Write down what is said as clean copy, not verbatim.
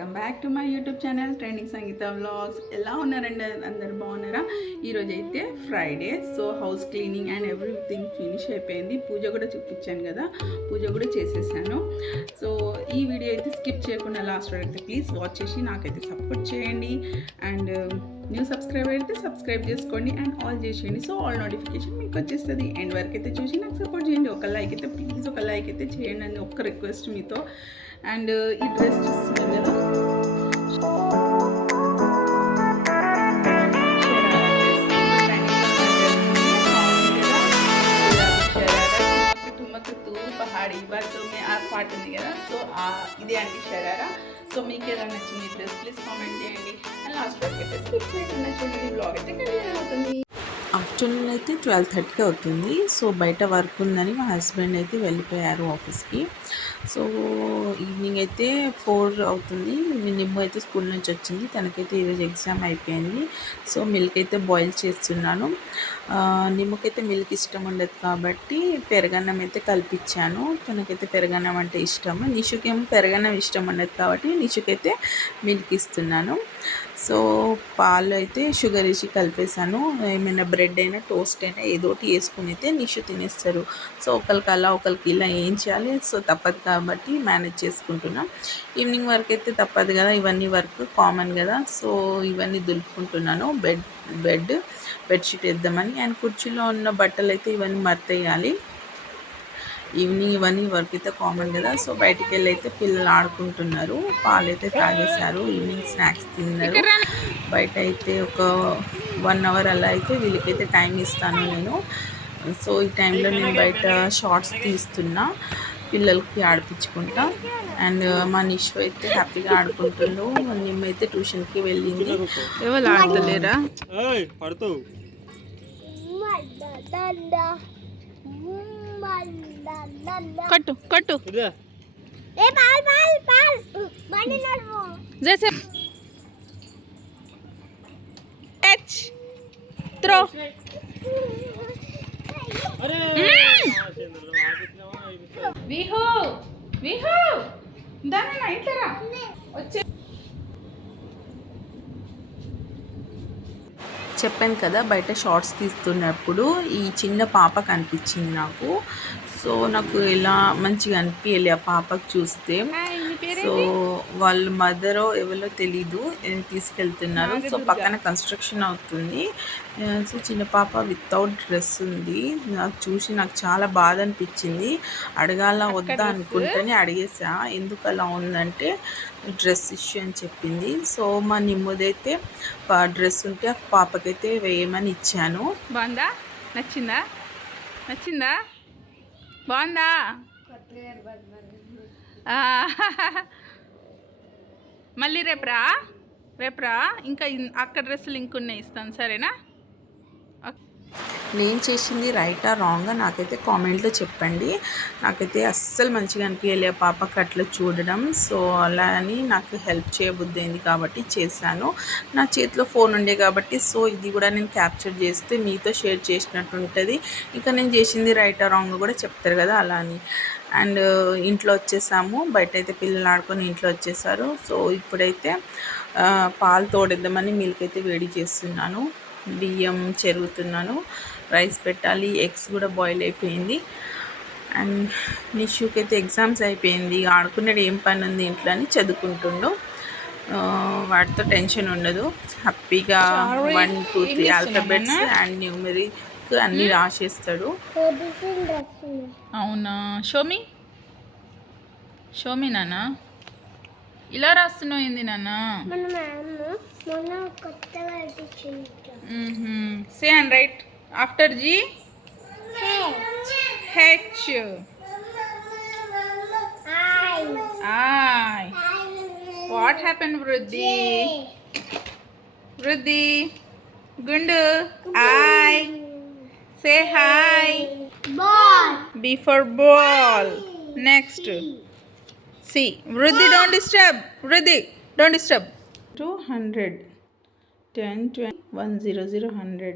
Welcome back to my YouTube channel trending Sangeetha vlogs. ఎలా ఉన్నారండి? అందరు బాగున్నారా? ఈరోజు అయితే Friday, so house cleaning and everything finish అయిపోయింది. పూజ కూడా చూపించాను కదా, పూజ కూడా చేసేసాను. సో ఈ వీడియో అయితే స్కిప్ చేయకుండా లాస్ట్ వరకు అయితే ప్లీజ్ వాచ్ చేసి నాకైతే సపోర్ట్ చేయండి. అండ్ న్యూ సబ్స్క్రైబర్ అయితే సబ్స్క్రైబ్ చేసుకోండి అండ్ ఆల్ చేసేయండి. సో ఆల్ నోటిఫికేషన్ మీకు వచ్చేస్తుంది. ఎండ్ వరకు అయితే చూసి నాకు సపోర్ట్ చేయండి. ఒక లైక్ అయితే ప్లీజ్ ఒక లైక్ అయితే చేయండి అని ఒక్క రిక్వెస్ట్ మీతో. అండ్ ఈ డ్రెస్ చూస్తున్నారు కదా, పహాడి బాతో ఆ పాట ఉంది కదా, సో ఇదే అండి షరారా. సో మీకు ఎలా నచ్చింది డ్రెస్ ప్లీజ్ కామెంట్ చేయండి. అండ్ లాస్ట్ వరకు అయితే స్కిప్ చేయకుండా చూడండి. బ్లాగ్ అయితే కంటిన్యూ అవుతుంది. ఆఫ్టర్నూన్ అయితే 12:30 అవుతుంది. సో బయట వర్క్ ఉందని మా హస్బెండ్ అయితే వెళ్ళిపోయారు ఆఫీస్కి. సో ఈవినింగ్ అయితే 4 అవుతుంది. నిమ్ము అయితే స్కూల్ నుంచి వచ్చింది. తనకైతే ఈరోజు ఎగ్జామ్ అయిపోయింది. సో మిల్క్ అయితే బాయిల్ చేస్తున్నాను. నిమ్మకైతే మిల్క్ ఇష్టం ఉండదు కాబట్టి పెరగన్నం అయితే కల్పించాను. తనకైతే పెరగన్నం అంటే ఇష్టము. నిషుకేమో పెరగన్నం ఇష్టం ఉండదు కాబట్టి నిషుకైతే మిల్క్ ఇస్తున్నాను. సో పాలు అయితే షుగర్ వేసి కలిపేసాను. ఏమైనా బ్రెడ్ అయినా టోస్ట్ అయినా ఏదోటి వేసుకుని అయితే నిషు తినేస్తారు. సో ఒకరికి అలా ఒకరికి ఇలా ఏం చేయాలి, సో తప్పదు కాబట్టి మేనేజ్ చేసుకుంటున్నాం. ఈవినింగ్ వర్క్ అయితే తప్పదు కదా, ఇవన్నీ వర్క్ కామన్ కదా. సో ఇవన్నీ దులుపుకుంటున్నాను. బెడ్షీట్ వేద్దామని. అండ్ కుర్చీలో ఉన్న బట్టలు అయితే ఇవన్నీ మర్తేయాలి. ఈవినింగ్ ఇవన్నీ వర్క్ అయితే కామన్ కదా. సో బయటికి వెళ్ళి అయితే పిల్లలు ఆడుకుంటున్నారు. పాలు అయితే తాగేశారు. ఈవినింగ్ స్నాక్స్ తిన్నారు. బయట అయితే ఒక 1 అవర్ అలా అయితే వీళ్ళకైతే టైం ఇస్తాను నేను. సో ఈ టైంలో నేను బయట షార్ట్స్ తీస్తున్నా పిల్లలకి ఆడిపించుకుంటా. అండ్ మా నిషు అయితే హ్యాపీగా ఆడుకుంటుండు. నిమ్మ అయితే ట్యూషన్కి వెళ్ళింది. ఎవరు ఆడతలేరా? కట్టు కట్టు जैसे कैच थ्रो. విహు విహు దానా ఇట్లా వచ్చే. చెప్పాను కదా బయట షార్ట్స్ తీస్తున్నప్పుడు ఈ చిన్న పాప కనిపించింది నాకు. సో నాకు ఇలా మంచిగా అనిపించలే ఆ పాపకు చూస్తే. సో వాళ్ళ మదరో ఎవరో తెలీదు తీసుకెళ్తున్నారు. సో పక్కన కన్స్ట్రక్షన్ అవుతుంది. సో చిన్న పాప వితౌట్ డ్రెస్ ఉంది. నాకు చూసి నాకు చాలా బాధ అనిపించింది. అడగాల వద్దా అనుకుంటేనే అడిగేసా. ఎందుకు అలా ఉందంటే డ్రెస్ ఇష్యూ అని చెప్పింది. సో మా నిమ్ముదైతే డ్రెస్ ఉంటే ఆ పాపకైతే వేయమని ఇచ్చాను. బాగుందా? నచ్చిందా? నచ్చిందా? బాగుందా? మళ్ళీ రేపురా ఇంకా అక్కడ డ్రెస్సులు ఇంకొన్ని ఇస్తాను, సరేనా? నేను చేసింది రైటా రాంగా నాకైతే కామెంట్లో చెప్పండి. నాకైతే అస్సలు మంచిగా అనిపించలే పాపకి అట్లా చూడడం. సో అలా అని నాకు హెల్ప్ చేయబుద్దైంది కాబట్టి చేశాను. నా చేతిలో ఫోన్ ఉండే కాబట్టి సో ఇది కూడా నేను క్యాప్చర్ చేస్తే మీతో షేర్ చేసినట్టు ఉంటుంది. ఇంకా నేను చేసింది రైటా రాంగ్ కూడా చెప్తారు కదా, అలా అని. అండ్ ఇంట్లో వచ్చేసాము. బయట అయితే పిల్లలు ఆడుకొని ఇంట్లో వచ్చేసారు. సో ఇప్పుడైతే పాలు తోడేద్దామని మిల్క్ అయితే వేడి చేస్తున్నాను. బియ్యం చెరుగుతున్నాను. రైస్ పెట్టాలి. ఎగ్స్ కూడా బాయిల్ అయిపోయింది. అండ్ నిషుకి అయితే ఎగ్జామ్స్ అయిపోయింది. ఆడుకునేది ఏం పని ఉంది ఇంట్లో అని చదువుకుంటుండో. వాటితో టెన్షన్ ఉండదు. హ్యాపీగా 1 2 3 ఆల్ఫాబెట్స్ అండ్ న్యూమరిక్ అన్నీ రాసేస్తాడు. అవునా? షోమి నాన్న ఇలా రాస్తున్నావు ఏంది నాన్న? Say and write after G H I. What happen Vriddhi? గుండు ఐ. Say hi. B for ball. Next C. Vruddhi, don't disturb. 200 10 20 100 100